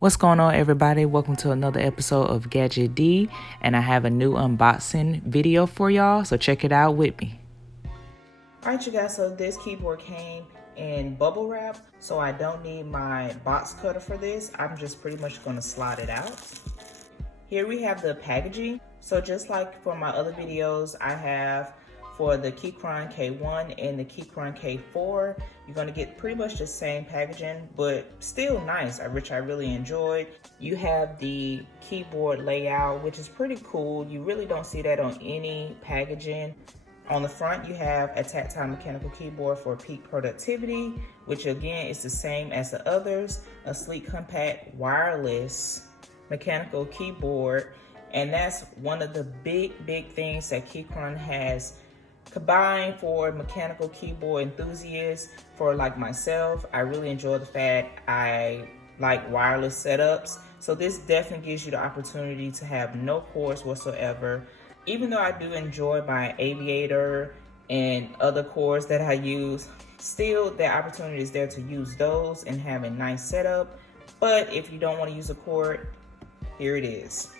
What's going on, everybody? Welcome to another episode of Gadget D, and I have a new unboxing video for y'all, so check it out with me. Alright you guys, so this keyboard came in bubble wrap, so I don't need my box cutter for this. I'm just pretty much going to slide it out. Here we have the packaging. So just like for my other videos, I have for the Keychron K1 and the Keychron K4, you're gonna get pretty much the same packaging, but still nice, which I really enjoyed. You have the keyboard layout, which is pretty cool. You really don't see that on any packaging. On the front, you have a tactile mechanical keyboard for peak productivity, which again is the same as the others. A sleek, compact, wireless mechanical keyboard. And that's one of the big things that Keychron has combined for mechanical keyboard enthusiasts. For like myself, I really enjoy the fact I like wireless setups. So this definitely gives you the opportunity to have no cords whatsoever. Even though I do enjoy my Aviator and other cords that I use, still the opportunity is there to use those and have a nice setup. But if you don't want to use a cord, here it is.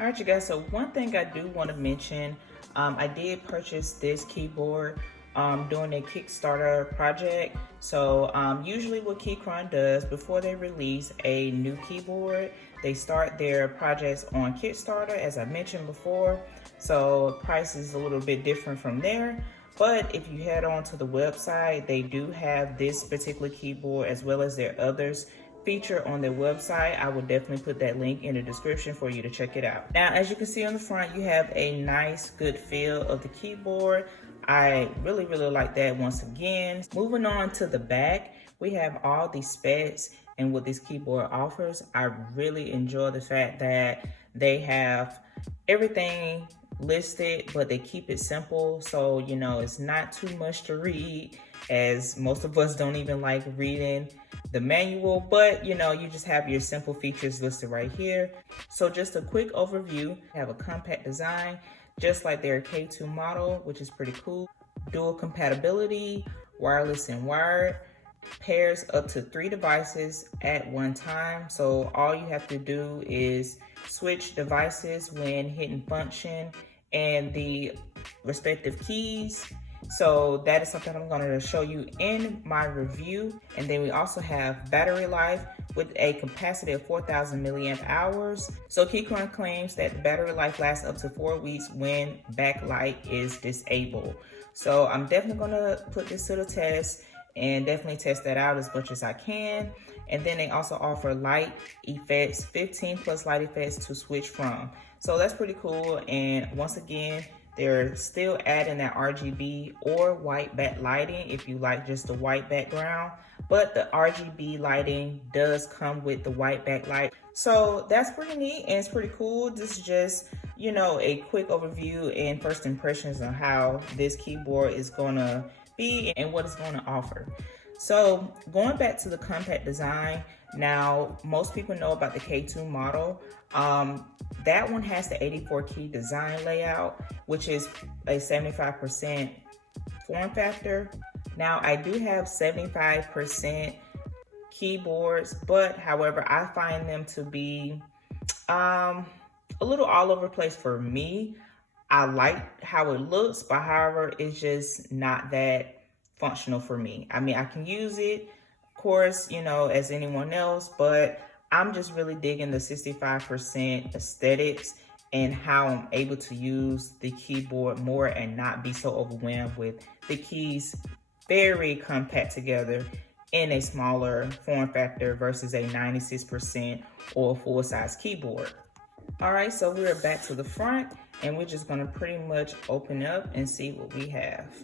All right, you guys, so one thing I do want to mention, I did purchase this keyboard during a Kickstarter project. So usually what Keychron does before they release a new keyboard, they start their projects on Kickstarter, as I mentioned before. So price is a little bit different from there. But if you head on to the website, they do have this particular keyboard as well as their others feature on their website. I will definitely put that link in the description for you to check it out. Now, as you can see on the front, you have a nice, good feel of the keyboard. I really like that once again. Moving on to the back, we have all the specs and what this keyboard offers. I really enjoy the fact that they have everything listed, but they keep it simple. So, you know, it's not too much to read, as most of us don't even like reading the manual, but you know, you just have your simple features listed right here. So just a quick overview, have a compact design, just like their K2 model, which is pretty cool. Dual compatibility, wireless and wired, pairs up to 3 devices at one time. So all you have to do is switch devices when hitting function and the respective keys. So that is something I'm going to show you in my review. And then we also have battery life with a capacity of 4,000 milliamp hours. So Keychron claims that the battery life lasts up to 4 weeks when backlight is disabled. So I'm definitely going to put this to the test and definitely test that out as much as I can. And then they also offer light effects, 15 plus light effects to switch from. So that's pretty cool. And once again, they're still adding that RGB or white backlighting if you like just the white background, but the RGB lighting does come with the white backlight. So that's pretty neat and it's pretty cool. This is just, you know, a quick overview and first impressions on how this keyboard is gonna be and what it's gonna offer. So going back to the compact design, now most people know about the K2 model. That one has the 84 key design layout, which is a 75% form factor. Now I do have 75% keyboards, but however, I find them to be a little all over the place for me. I like how it looks, but however, it's just not that functional for me. I mean, I can use it, of course, you know, as anyone else, but I'm just really digging the 65% aesthetics and how I'm able to use the keyboard more and not be so overwhelmed with the keys very compact together in a smaller form factor versus a 96% or full-size keyboard. All right, so we're back to the front and we're just gonna pretty much open up and see what we have.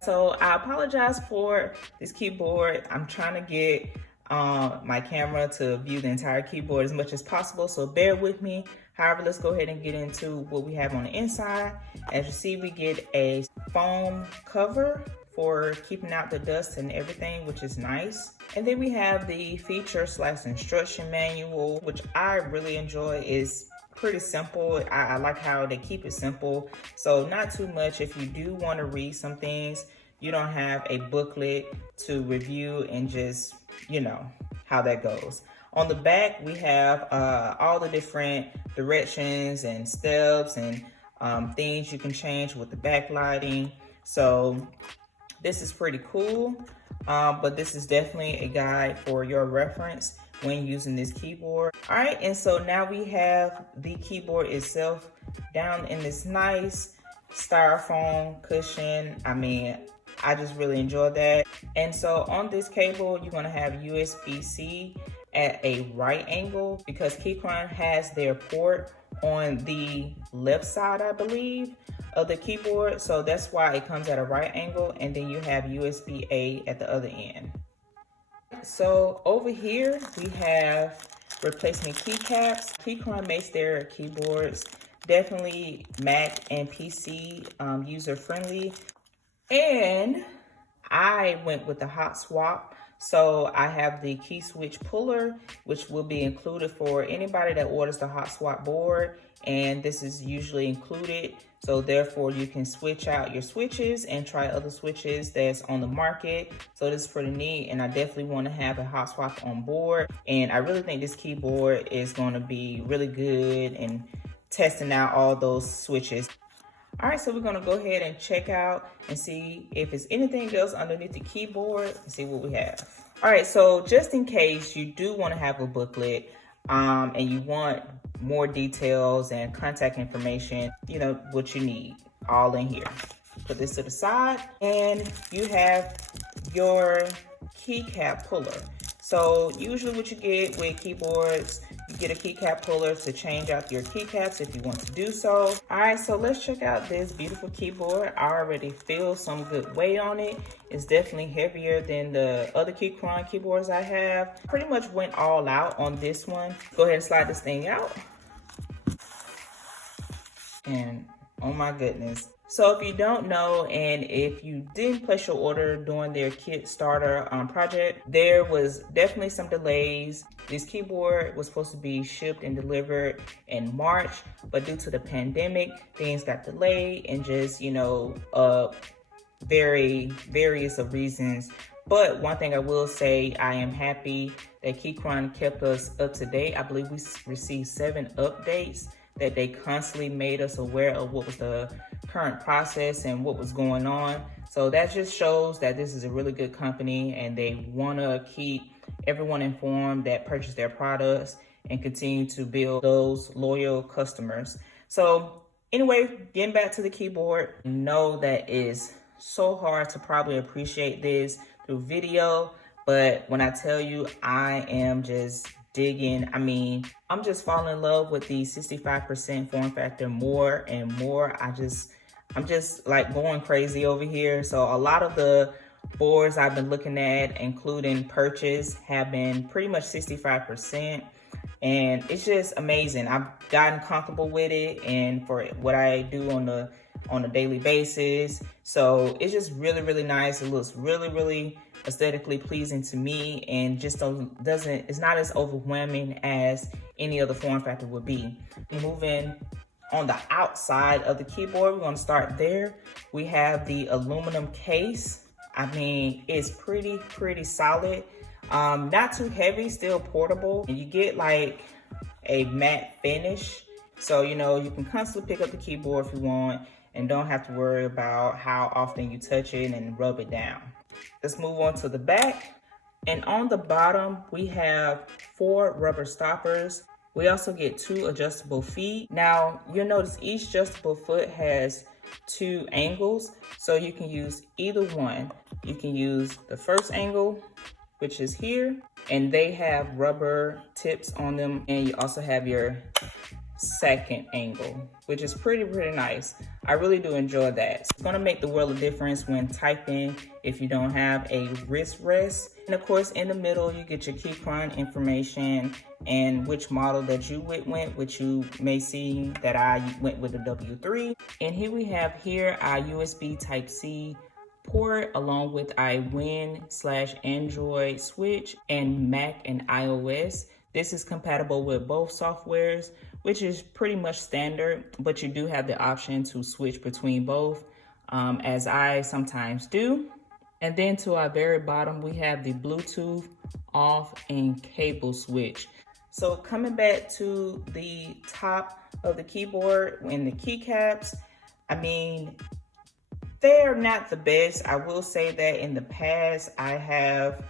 So I apologize for this keyboard. I'm trying to get my camera to view the entire keyboard as much as possible, so bear with me. However, let's go ahead and get into what we have on the inside. As you see, we get a foam cover for keeping out the dust and everything, which is nice. And then we have the feature/instruction manual, which I really enjoy. Is pretty simple. I like how they keep it simple. So not too much. If you do want to read some things, you don't have a booklet to review and just, you know, how that goes. On the back, we have all the different directions and steps and things you can change with the backlighting. So this is pretty cool, but this is definitely a guide for your reference when using this keyboard. All right, and so now we have the keyboard itself down in this nice styrofoam cushion. I mean, I just really enjoyed that. And so on this cable, you're gonna have USB-C at a right angle because Keychron has their port on the left side, I believe, of the keyboard. So that's why it comes at a right angle, and then you have USB-A at the other end. So over here, we have replacement keycaps. Keychron makes their keyboards definitely Mac and PC user friendly. And I went with the hot swap. So I have the key switch puller, which will be included for anybody that orders the hot swap board. And this is usually included. So therefore you can switch out your switches and try other switches that's on the market. So this is pretty neat. And I definitely want to have a hot swap on board. And I really think this keyboard is going to be really good in testing out all those switches. All right, so we're gonna go ahead and check out and see if there's anything else underneath the keyboard and see what we have. All right, so just in case you do wanna have a booklet and you want more details and contact information, you know, what you need, all in here. Put this to the side and you have your keycap puller. So usually what you get with keyboards, you get a keycap puller to change out your keycaps if you want to do so. All right, so let's check out this beautiful keyboard. I already feel some good weight on it. It's definitely heavier than the other Keychron keyboards I have. Pretty much went all out on this one. Go ahead and slide this thing out. And oh my goodness. So if you don't know, and if you didn't place your order during their Kickstarter project, there was definitely some delays. This keyboard was supposed to be shipped and delivered in March, but due to the pandemic, things got delayed and just, you know, various of reasons. But one thing I will say, I am happy that Keychron kept us up to date. I believe we received 7 updates that they constantly made us aware of what was the current process and what was going on. So that just shows that this is a really good company and they want to keep everyone informed that purchase their products and continue to build those loyal customers. So anyway, getting back to the keyboard, know that it is so hard to probably appreciate this through video, but when I tell you, I am just digging. I mean, I'm just falling in love with the 65% form factor more and more. I'm just like going crazy over here. So a lot of the boards I've been looking at, including purchase, have been pretty much 65%. And it's just amazing. I've gotten comfortable with it and for what I do on a daily basis. So it's just really, really nice. It looks really, really aesthetically pleasing to me and just it's not as overwhelming as any other form factor would be. Moving on the outside of the keyboard, we're going to start there. We have the aluminum case. I mean, it's pretty solid. Not too heavy, still portable. And you get like a matte finish. So, you know, you can constantly pick up the keyboard if you want and don't have to worry about how often you touch it and rub it down. Let's move on to the back. And on the bottom, we have 4 rubber stoppers. We also get 2 adjustable feet. Now, you'll notice each adjustable foot has 2 angles, so you can use either one. You can use the first angle, which is here, and they have rubber tips on them, and you also have your second angle, which is pretty nice. I really do enjoy that. It's gonna make the world of difference when typing if you don't have a wrist rest. And of course, in the middle, you get your Keychron information and which model that you went, which you may see that I went with the W3. And here we have our USB Type-C port along with a Win/Android switch and Mac and iOS. This is compatible with both softwares. which is pretty much standard, but you do have the option to switch between both, as I sometimes do. And then to our very bottom, we have the Bluetooth off and cable switch. So coming back to the top of the keyboard and the keycaps, I mean, they're not the best. I will say that in the past, I have,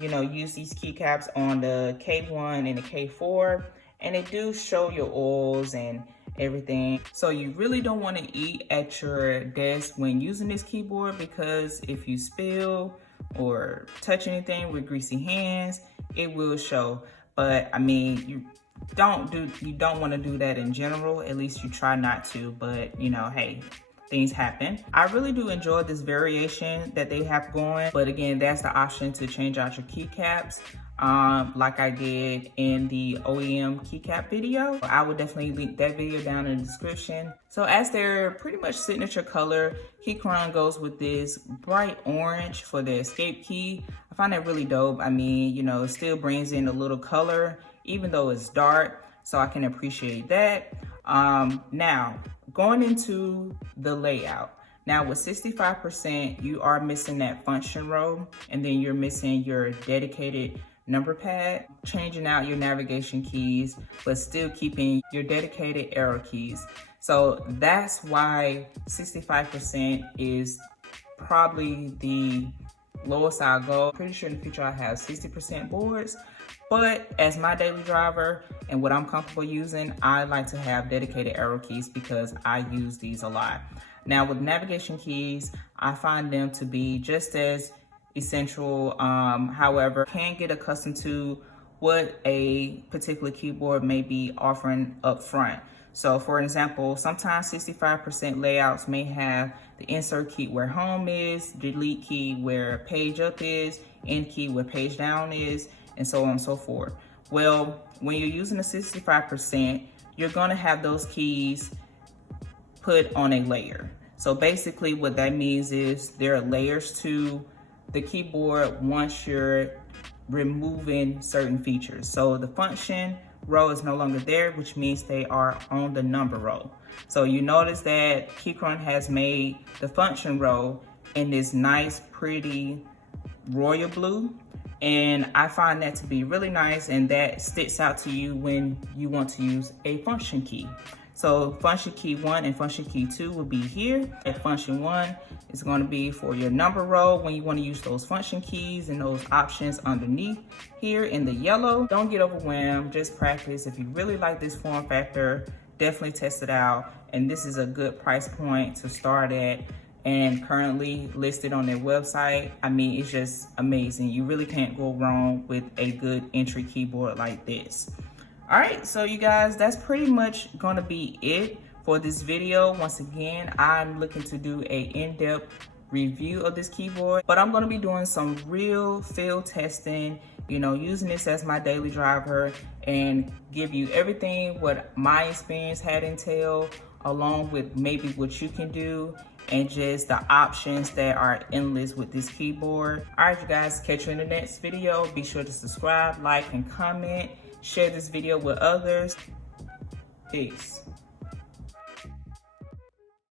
used these keycaps on the K1 and the K4, and they do show your oils and everything. So you really don't want to eat at your desk when using this keyboard, because if you spill or touch anything with greasy hands, it will show. But I mean, you don't want to do that in general. At least you try not to, but hey, things happen. I really do enjoy this variation that they have going, but again, that's the option to change out your keycaps, like I did in the OEM keycap video. I will definitely link that video down in the description. So as their pretty much signature color, Keychron goes with this bright orange for the escape key. I find that really dope. I mean, it still brings in a little color, even though it's dark, so I can appreciate that. Now, going into the layout. Now with 65%, you are missing that function row, and then you're missing your dedicated number pad, changing out your navigation keys, but still keeping your dedicated arrow keys. So that's why 65% is probably the lowest I'll go. Pretty sure in the future I have 60% boards, but as my daily driver and what I'm comfortable using, I like to have dedicated arrow keys because I use these a lot. Now with navigation keys, I find them to be just as essential. However, can get accustomed to what a particular keyboard may be offering up front. So for example, sometimes 65% layouts may have the insert key where home is, delete key where page up is, end key where page down is, and so on and so forth. Well, when you're using the 65%, you're gonna have those keys put on a layer. So basically what that means is there are layers to the keyboard once you're removing certain features. So the function row is no longer there, which means they are on the number row. So you notice that Keychron has made the function row in this nice, pretty royal blue. And I find that to be really nice, and that sticks out to you when you want to use a function key. So function key 1 and function key 2 will be here. At function 1 is going to be for your number row when you want to use those function keys and those options underneath here in the yellow. Don't get overwhelmed, just practice. If you really like this form factor, definitely test it out. And this is a good price point to start at, and currently listed on their website. I mean, it's just amazing. You really can't go wrong with a good entry keyboard like this. All right, so you guys, that's pretty much gonna be it for this video. Once again, I'm looking to do a in-depth review of this keyboard, but I'm gonna be doing some real field testing, using this as my daily driver, and give you everything what my experience had entailed, along with maybe what you can do, and just the options that are endless with this keyboard. All right, you guys, catch you in the next video. Be sure to subscribe, like, and comment. Share this video with others. Peace.